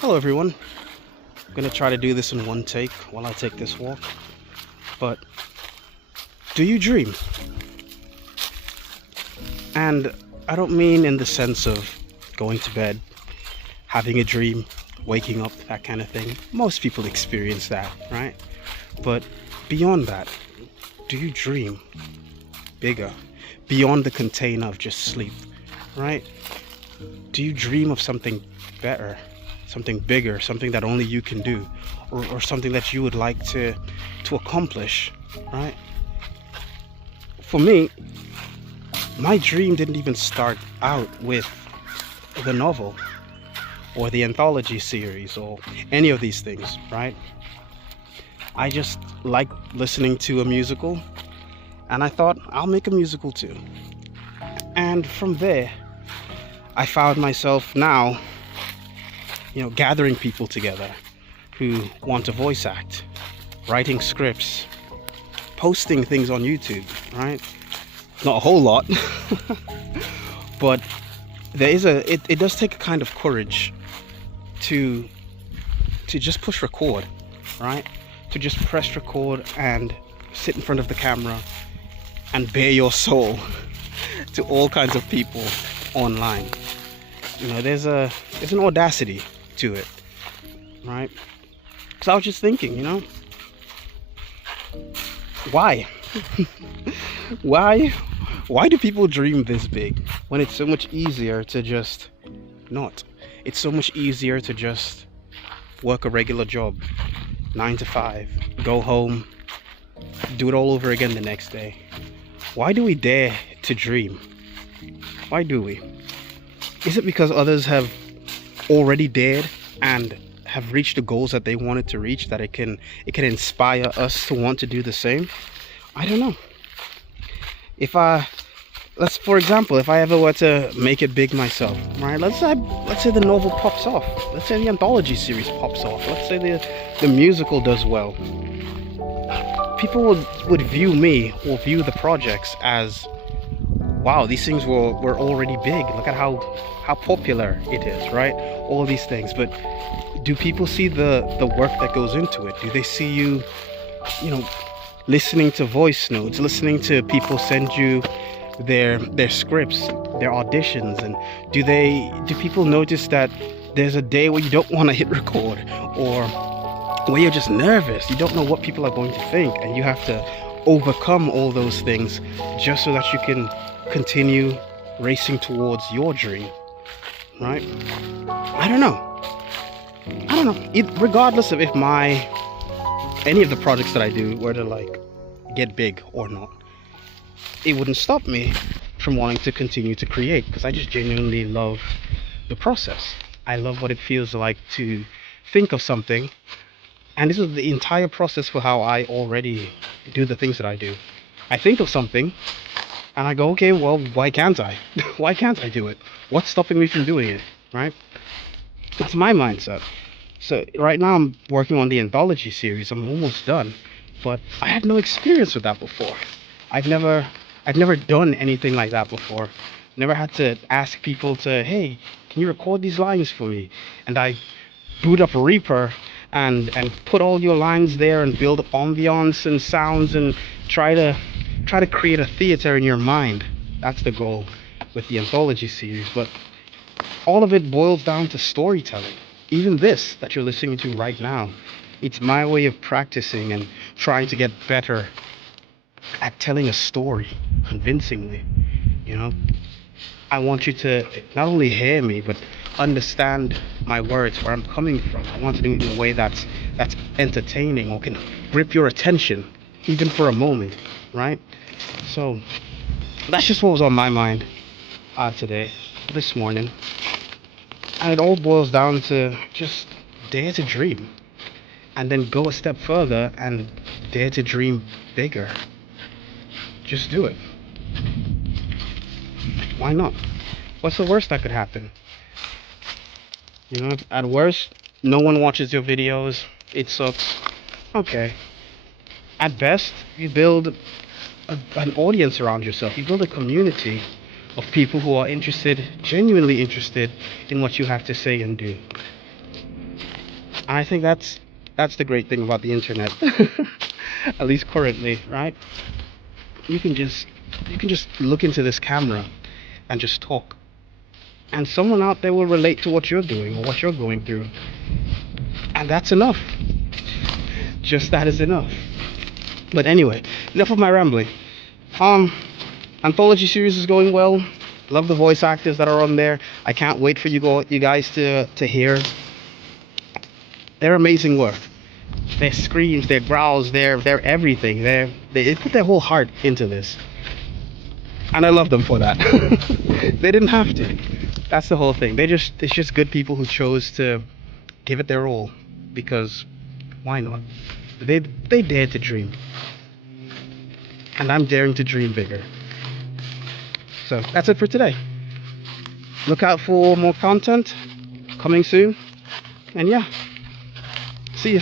Hello everyone. I'm gonna try to do this in one take while I take this walk. But do you dream? And I don't mean in the sense of going to bed, having a dream, waking up, that kind of thing. Most people experience that, right? But beyond that, do you dream bigger? Beyond the container of just sleep, right? Do you dream of something better, something bigger, something that only you can do, or something that you would like to accomplish, right? For me, my dream didn't even start out with the novel or the anthology series or any of these things, right? I just like listening to a musical, and I thought I'll make a musical too. And from there, I found myself now, gathering people together who want to voice act, writing scripts, posting things on YouTube, right? Not a whole lot, but it does take a kind of courage to just push record, right? To just press record and sit in front of the camera and bare your soul to all kinds of people online. There's an audacity to it, right? Because I was just thinking, why? why why do people dream this big when it's so much easier to just not? It's so much easier to just work a regular job, 9 to 5, go home, do it all over again the next day. Why do we dare to dream? Why do we? Is it because others have already dared and have reached the goals that they wanted to reach, that it can inspire us to want to do the same? I don't know. For example, if I ever were to make it big myself, right? Let's say the novel pops off. Let's say the anthology series pops off. Let's say the musical does well. People would view me or view the projects as, wow, these things were already big. Look at how popular it is, right? All these things. But do people see the work that goes into it? Do they see you listening to voice notes, listening to people send you their scripts, their auditions, and do people notice that there's a day where you don't want to hit record, or where you're just nervous, you don't know what people are going to think, and you have to overcome all those things just so that you can continue racing towards your dream, right? I don't know. Regardless of if any of the projects that I do were to get big or not, it wouldn't stop me from wanting to continue to create, because I just genuinely love the process. I love what it feels like to think of something, and this is the entire process for how I already do the things that I do. I think of something and I go, okay, well, why can't I? Why can't I do it? What's stopping me from doing it, right? That's my mindset. So right now I'm working on the anthology series. I'm almost done, but I had no experience with that before. I've never done anything like that before. Never had to ask people to, hey, can you record these lines for me? And I boot up Reaper and put all your lines there and build ambiance and sounds and try to create a theater in your mind. That's the goal with the anthology series. But all of it boils down to storytelling. Even this that you're listening to right now, it's my way of practicing and trying to get better at telling a story convincingly. I want you to not only hear me, but understand my words, where I'm coming from. I want to do it in a way that's entertaining or can grip your attention even for a moment, right? So that's just what was on my mind this morning. And it all boils down to just dare to dream, and then go a step further and dare to dream bigger. Just do it. Why not? What's the worst that could happen? At worst, no one watches your videos. It sucks. Okay. At best, you build an audience around yourself. You build a community of people who are interested, genuinely interested in what you have to say and do. I think that's the great thing about the internet. At least currently, right? You can just look into this camera and just talk. And someone out there will relate to what you're doing or what you're going through. And that's enough. Just that is enough. But anyway, enough of my rambling. Um, Anthology series is going well. Love the voice actors that are on there. I can't wait for you guys to hear their amazing work. Their screams, their growls, their everything. They put their whole heart into this, and I love them for that. They didn't have to. That's the whole thing. It's just good people who chose to give it their all, because why not? They dared to dream, and I'm daring to dream bigger. So that's it for today. Look out for more content coming soon, and yeah, see ya.